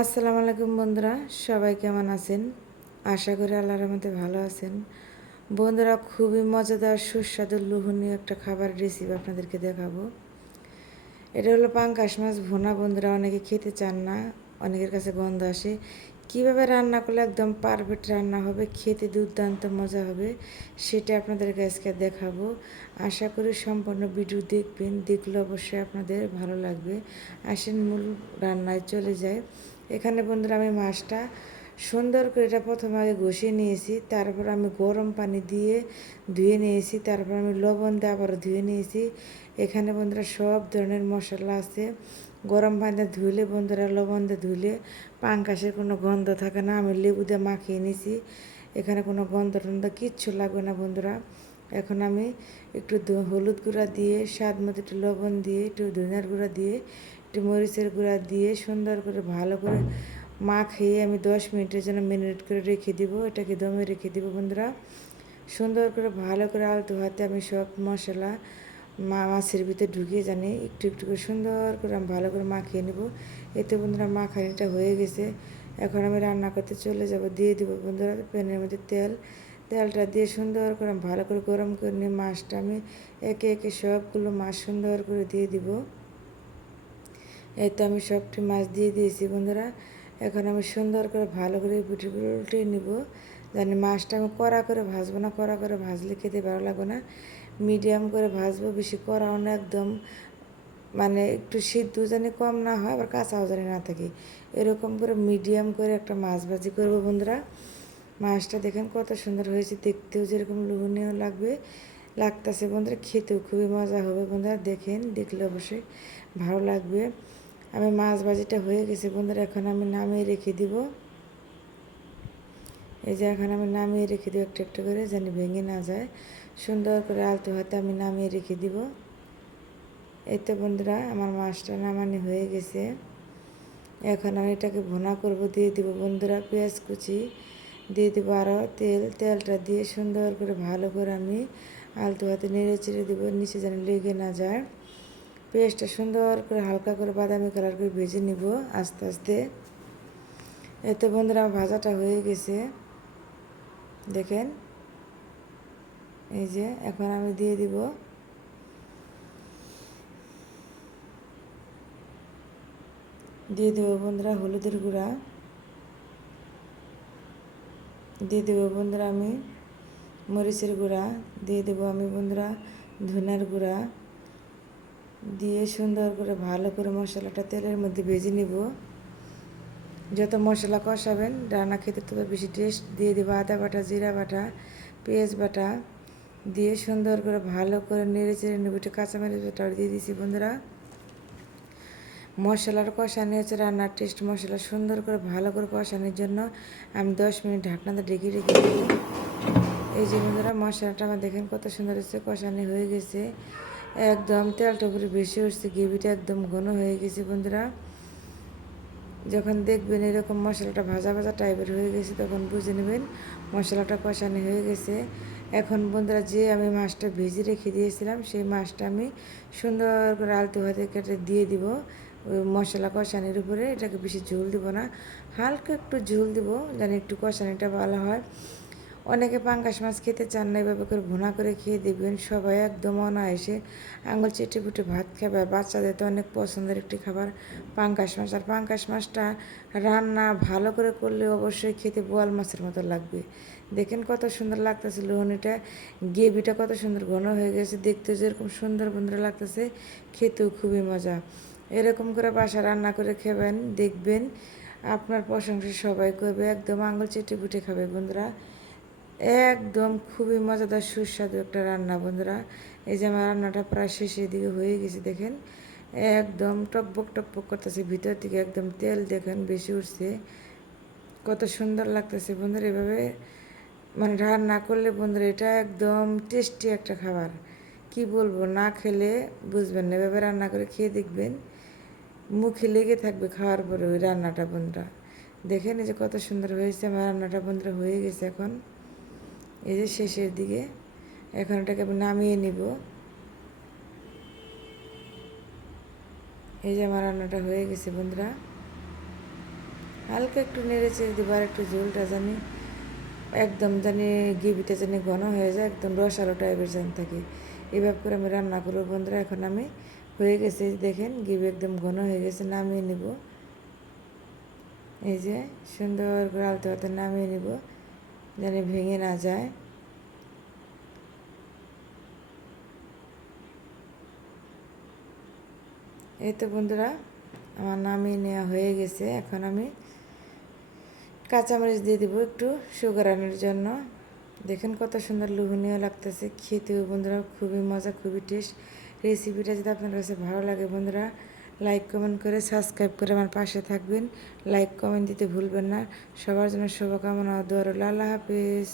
আসসালামু আলাইকুম বন্ধুরা, সবাই কেমন আছেন? আশা করি আল্লাহর রহমতে ভালো আছেন। বন্ধুরা, খুবই মজাদার সুস্বাদু লোভনীয় একটা খাবার রেসিপি আপনাদেরকে দেখাবো। এটা হলো পাঙ্গাস মাছ ভুনা। বন্ধুরা, অনেকে খেতে চান না, অনেকের কাছে গন্ধ আসে। কিভাবে রান্না করলে একদম পারফেক্ট রান্না হবে, খেতে দুর্দান্ত মজা হবে, সেটা আপনাদেরকে আজকে দেখাবো। আশা করি সম্পূর্ণ ভিডিও দেখবেন, দেখলে অবশ্যই আপনাদের ভালো লাগবে। আসেন মূল রান্নায় চলে যায়। এখানে বন্ধুরা আমি মাছটা সুন্দর করে এটা প্রথমে আগে ঘষিয়ে নিয়েছি, তারপর আমি গরম পানি দিয়ে ধুয়ে নিয়েছি, তারপর আমি লবণ দিয়ে আবারও ধুয়ে নিয়েছি। এখানে বন্ধুরা সব ধরনের মশলা আছে। গরম পানিতে ধুলে বন্ধুরা, লবণ দিয়ে ধুলে পাঙ্গাসের কোনো গন্ধ থাকে না। আমি লেবু দিয়ে মাখিয়ে নিয়েছি, এখানে কোনো গন্ধ টন্ধ কিচ্ছু লাগবে না বন্ধুরা। এখন আমি একটু হলুদ গুঁড়া দিয়ে, স্বাদ মতো একটু লবণ দিয়ে, একটু ধনিয়ার গুঁড়া দিয়ে, একটু মরিচের গুঁড়া দিয়ে সুন্দর করে ভালো করে মাখিয়ে আমি 10 মিনিটের জন্য ম্যারিনেট করে রেখে দিব। এটাকে দমে রেখে দিব বন্ধুরা। সুন্দর করে ভালো করে আলতো হাতে আমি সব মশলা মাছের ভিতরে ঢুকিয়ে জানি একটু একটু করে সুন্দর করে আমি ভালো করে মাখিয়ে নেব। এতে বন্ধুরা মাখানিটা হয়ে গেছে। এখন আমি রান্না করতে চলে যাব। দিয়ে দিব বন্ধুরা প্যানের মধ্যে তেলটা দিয়ে সুন্দর করে আমি ভালো করে গরম করে নিয়ে মাছটা আমি একে একে সবগুলো মাছ সুন্দর করে দিয়ে দিব। এই তো আমি সবটি মাছ দিয়ে দিয়েছি বন্ধুরা। এখন আমি সুন্দর করে ভালো করে উল্টে নিব। জানি মাছটা আমি কড়া করে ভাজবো না, কড়া করে ভাজলে খেতে ভালো লাগবে না। মিডিয়াম করে ভাজবো, বেশি কড়াও না, একদম মানে একটু সিদ্ধ জানি কম না হয়, আবার কাঁচাও জানি না থাকে, এরকম করে মিডিয়াম করে একটা মাছ ভাজি করবো বন্ধুরা। মাছটা দেখেন কত সুন্দর হয়েছে, দেখতেও যেরকম লোভনীয় লাগতেছে বন্ধুরা, খেতেও খুবই মজা হবে বন্ধুরা। দেখেন, দেখলে অবশ্যই ভালো লাগবে। আমি মাছ ভাজিটা হয়ে গেছে বন্ধুরা, এখন আমি নামিয়ে রেখে দিব। এই যে এখন আমি নামিয়ে রেখে দিব একটা একটা করে, যেন ভেঙে না যায়। সুন্দর করে আলতো হাতে আমি নামিয়ে রেখে দিব। এই তো বন্ধুরা, আমার মাছটা নামানো হয়ে গেছে। এখন আমি এটাকে ভুনা করব। দিয়ে দিব বন্ধুরা পেঁয়াজ কুচি, দিয়ে দিব আরও তেলটা দিয়ে সুন্দর করে ভালো করে আমি আলতো হাতে নেড়ে চেড়ে দেবো, নিচে যেন লেগে না যায়। পেঁয়াজটা সুন্দর করে হালকা করে বাদামি কালার করে ভেজে নিব আস্তে আস্তে। এতে বন্ধুরা ভাজাটা হয়ে গেছে দেখেন। এই যে এখন আমি দিয়ে দিব বন্ধুরা হলুদের গুঁড়া, দিয়ে দেবো বন্ধুরা আমি মরিচের গুঁড়া, দিয়ে দেবো আমি বন্ধুরা ধনিয়ার গুঁড়া, দিয়ে সুন্দর করে ভালো করে মশলাটা তেলের মধ্যে ভেজে নিব। যত মশলা কষাবেন রান্না খেতে তত বেশি টেস্ট। দিয়ে দেবো আদা বাটা, জিরা বাটা, পেঁয়াজ বাটা দিয়ে সুন্দর করে ভালো করে নেড়ে চেড়ে নেব। একটু কাঁচামরিচ বাটা দিয়ে দিয়েছি বন্ধুরা। মশলার কষানো হচ্ছে রান্নার টেস্ট। মশলা সুন্দর করে ভালো করে কষানোর জন্য আমি 10 মিনিট ঢাকনাতে ঢেকে রেখে দেব। এই যে বন্ধুরা, মশলাটা আমার দেখেন কত সুন্দর হচ্ছে, কষানো হয়ে গেছে, একদম তেলটা উপরে বেশি উঠছে, গ্রেভিটা একদম ঘন হয়ে গেছে বন্ধুরা। যখন দেখবেন এরকম মশলাটা ভাজা ভাজা টাইপের হয়ে গেছে, তখন বুঝে নেবেন মশলাটা কষানো হয়ে গেছে। এখন বন্ধুরা, যে আমি মাছটা ভেজে রেখে দিয়েছিলাম, সেই মাছটা আমি সুন্দর করে আলতো হাতে কেটে দিয়ে দিব ওই মশলা কষানির উপরে। এটাকে বেশি ঝোল দিব না, হালকা একটু ঝোল দিব, যেন একটু কষানিটা ভালো হয়। অনেকে পাঙ্গাস মাছ খেতে চান না, এভাবে করে ভুনা করে খেয়ে দেখবেন, সবাই একদম অনায়াসে আঙুল চেটে পুটে ভাত খাবে। আর বাচ্চাদের তো অনেক পছন্দের একটি খাবার পাঙ্গাস মাছ। আর পাঙ্গাস মাছটা রান্না ভালো করে করলে অবশ্যই খেতে বোয়াল মাছের মতো লাগবে। দেখেন কত সুন্দর লাগতেছে লোহনীটা, গ্রেভিটা কত সুন্দর ঘন হয়ে গেছে, দেখতে যেরকম সুন্দর বন্ধুরা লাগতেছে, খেতেও খুবই মজা। এরকম করে বাসা রান্না করে খাবেন, দেখবেন আপনার প্রশংসা সবাই করবে, একদম আঙুল চেটে পুটে খাবে বন্ধুরা। একদম খুবই মজাদার সুস্বাদু একটা রান্না বন্ধুরা। এই যে আমার রান্নাটা প্রায় শেষের দিকে হয়ে গেছে দেখেন, একদম টকবক টকবক করতেছে ভিতর থেকে, একদম তেল দেখেন বেশি উঠছে, কত সুন্দর লাগতেছে বন্ধুরা। এভাবে মানে রান্না করলে বন্ধুরা এটা একদম টেস্টি একটা খাবার, কি বলবো, না খেলে বুঝবেন না। এভাবে রান্না করে খেয়ে দেখবেন, মুখে লেগে থাকবে খাওয়ার পরে ওই রান্নাটা বন্ধুরা। দেখেন এই যে কত সুন্দর হয়েছে আমার রান্নাটা বন্ধুরা, হয়ে গেছে এখন এই যে শেষের দিকে। এখন এটাকে আমি নামিয়ে নিব। এই যে আমার রান্নাটা হয়ে গেছে বন্ধুরা। হালকা একটু নেড়ে চেড়ে দেবো, আর একটু ঝোলটা জানি একদম জানি গ্রেভিটা জানি ঘন হয়ে যায়, একদম রসালো টাইপের জানি থাকে। এভাবে করে আমি রান্না করবো বন্ধুরা। এখন আমি হয়ে গেছে, দেখেন গ্রেভি একদম ঘন হয়ে গেছে, নামিয়ে নেব। এই যে সুন্দর করে আলতে আলতে নামিয়ে নেব, যেন ভেঙে না যায়। এই তো বন্ধুরা, আমার নামিয়ে নেওয়া হয়ে গেছে। এখন আমি কাঁচামরিচ দিয়ে দিব একটু সুগারানোর জন্য। দেখেন কত সুন্দর লোভনীয় লাগতেছে খেতেও বন্ধুরা, খুবই মজা, খুবই টেস্ট। রেসিপিটা যদি আপনার কাছে ভালো লাগে বন্ধুরা, লাইক কমেন্ট করে সাবস্ক্রাইব করে আমার পাশে থাকবেন। লাইক কমেন্ট দিতে ভুলবেন না। সবার জন্য শুভকামনা ও দোয়া রইল। আল্লাহ হাফেজ।